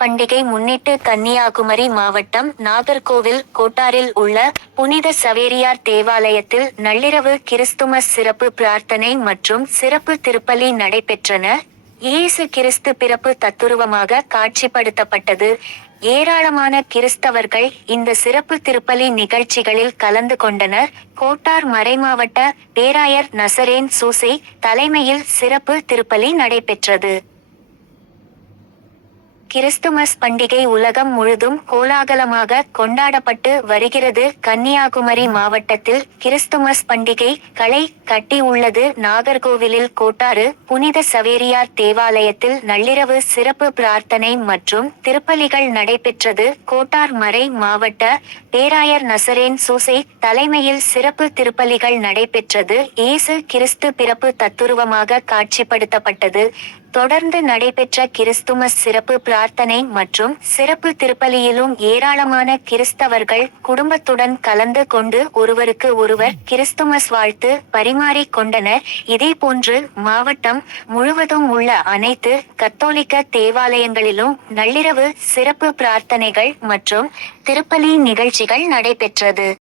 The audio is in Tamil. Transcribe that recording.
பண்டிகை முன்னிட்டு கன்னியாகுமரி மாவட்டம் நாகர்கோவில் கோட்டாரில் உள்ள புனித சவேரியார் தேவாலயத்தில் நள்ளிரவு கிறிஸ்துமஸ் சிறப்பு பிரார்த்தனை மற்றும் சிறப்பு திருப்பலி நடைபெற்றன. இயேசு கிறிஸ்து பிறப்பு தத்துருவமாக காட்சிப்படுத்தப்பட்டது. ஏராளமான கிறிஸ்தவர்கள் இந்த சிறப்பு திருப்பலி நிகழ்ச்சிகளில் கலந்து கொண்டனர். கோட்டார் மறைமாவட்ட பேராயர் நசரேன் சூசை தலைமையில் சிறப்பு திருப்பலி நடைபெற்றது. கிறிஸ்துமஸ் பண்டிகை உலகம் முழுதும் கோலாகலமாக கொண்டாடப்பட்டு வருகிறது. கன்னியாகுமரி மாவட்டத்தில் கிறிஸ்துமஸ் பண்டிகை களை கட்டி உள்ளது. நாகர்கோவிலில் கோட்டாறு புனித சவேரியார் தேவாலயத்தில் நள்ளிரவு சிறப்பு பிரார்த்தனை மற்றும் திருப்பலிகள் நடைபெற்றது. கோட்டார் மறை மாவட்ட பேராயர் நசரேன் சூசை தலைமையில் சிறப்பு திருப்பலிகள் நடைபெற்றது. இயேசு கிறிஸ்து பிறப்பு தத்துருவமாக காட்சிப்படுத்தப்பட்டது. தொடர்ந்து நடைபெற்ற கிறிஸ்துமஸ் சிறப்பு பிரார்த்தனை மற்றும் சிறப்பு திருப்பலியிலும் ஏராளமான கிறிஸ்தவர்கள் குடும்பத்துடன் கலந்து கொண்டு ஒருவருக்கு ஒருவர் கிறிஸ்துமஸ் வாழ்த்து பரிமாறிக் கொண்டனர். இதேபோன்று மாவட்டம் முழுவதும் உள்ள அனைத்து கத்தோலிக்க தேவாலயங்களிலும் நள்ளிரவு சிறப்பு பிரார்த்தனைகள் மற்றும் திருப்பலி நிகழ்ச்சிகள் நடைபெற்றது.